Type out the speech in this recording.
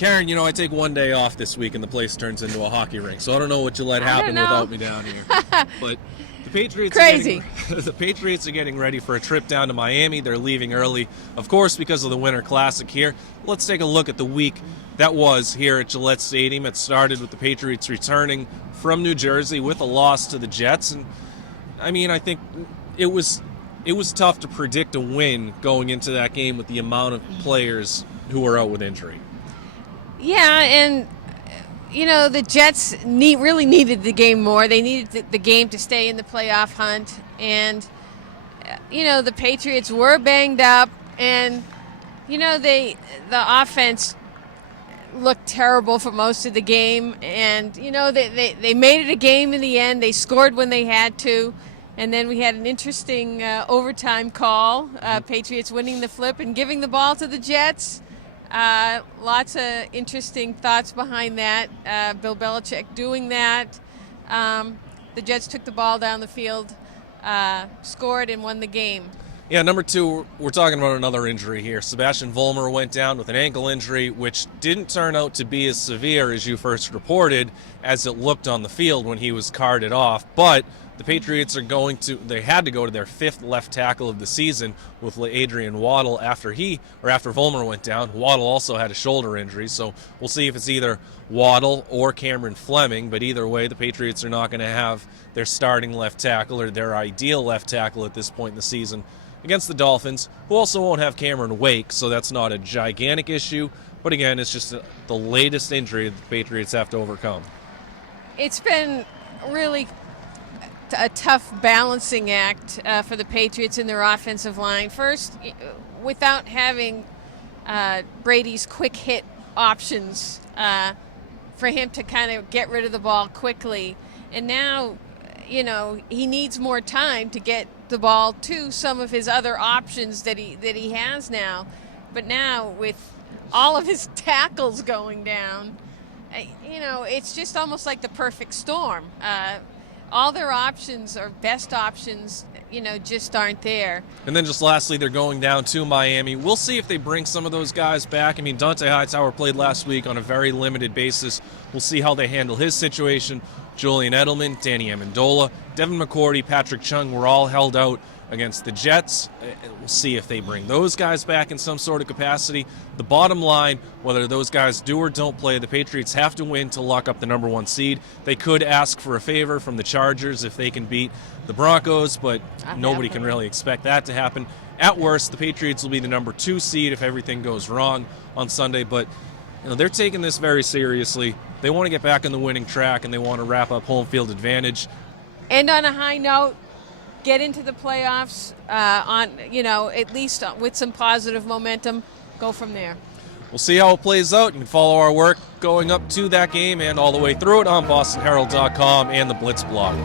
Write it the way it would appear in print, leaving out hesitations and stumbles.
Karen, I take one day off this week and the place turns into a hockey rink, so I don't know what you let happen without me down here. But the Patriots the Patriots are getting ready for a trip down to Miami. They're leaving early, of course, because of the Winter Classic here. Let's take a look at the week that was here at Gillette Stadium. It started with the Patriots returning from New Jersey with a loss to the Jets. And, I think it was tough to predict a win going into that game with the amount of players who were out with injury. Yeah, and the Jets really needed the game more. They needed the game to stay in the playoff hunt, and the Patriots were banged up, and the offense looked terrible for most of the game, and they made it a game in the end. They scored when they had to, and then we had an interesting overtime call. Patriots winning the flip and giving the ball to the Jets. Lots of interesting thoughts behind that. Bill Belichick doing that. The Jets took the ball down the field, scored, and won the game. Yeah, number two, we're talking about another injury here. Sebastian Vollmer went down with an ankle injury, which didn't turn out to be as severe as you first reported, as it looked on the field when he was carted off. But the Patriots they had to go to their fifth left tackle of the season with Adrian Waddle after Vollmer went down. Waddle also had a shoulder injury, so we'll see if it's either Waddle or Cameron Fleming, but either way, the Patriots are not going to have their starting left tackle or their ideal left tackle at this point in the season against the Dolphins, who also won't have Cameron Wake, so that's not a gigantic issue. But again, it's just the latest injury that the Patriots have to overcome. It's been really a tough balancing act for the Patriots in their offensive line. First, without having Brady's quick hit options for him to kind of get rid of the ball quickly. And now, he needs more time to get the ball to some of his other options that he has now. But now with all of his tackles going down, it's just almost like the perfect storm. All their options or best options, just aren't there. And then just lastly, they're going down to Miami. We'll see if they bring some of those guys back. Dante Hightower played last week on a very limited basis. We'll see how they handle his situation. Julian Edelman, Danny Amendola, Devin McCourty, Patrick Chung were all held out against the Jets. We'll see if they bring those guys back in some sort of capacity. The bottom line, whether those guys do or don't play, the Patriots have to win to lock up the number one seed. They could ask for a favor from the Chargers if they can beat the Broncos, but nobody can really expect that to happen. At worst, the Patriots will be the number 2 seed if everything goes wrong on Sunday, but they're taking this very seriously. They want to get back on the winning track, and they want to wrap up home field advantage. And on a high note, get into the playoffs at least with some positive momentum. Go from there. We'll see how it plays out. You can follow our work going up to that game and all the way through it on BostonHerald.com and the Blitz blog.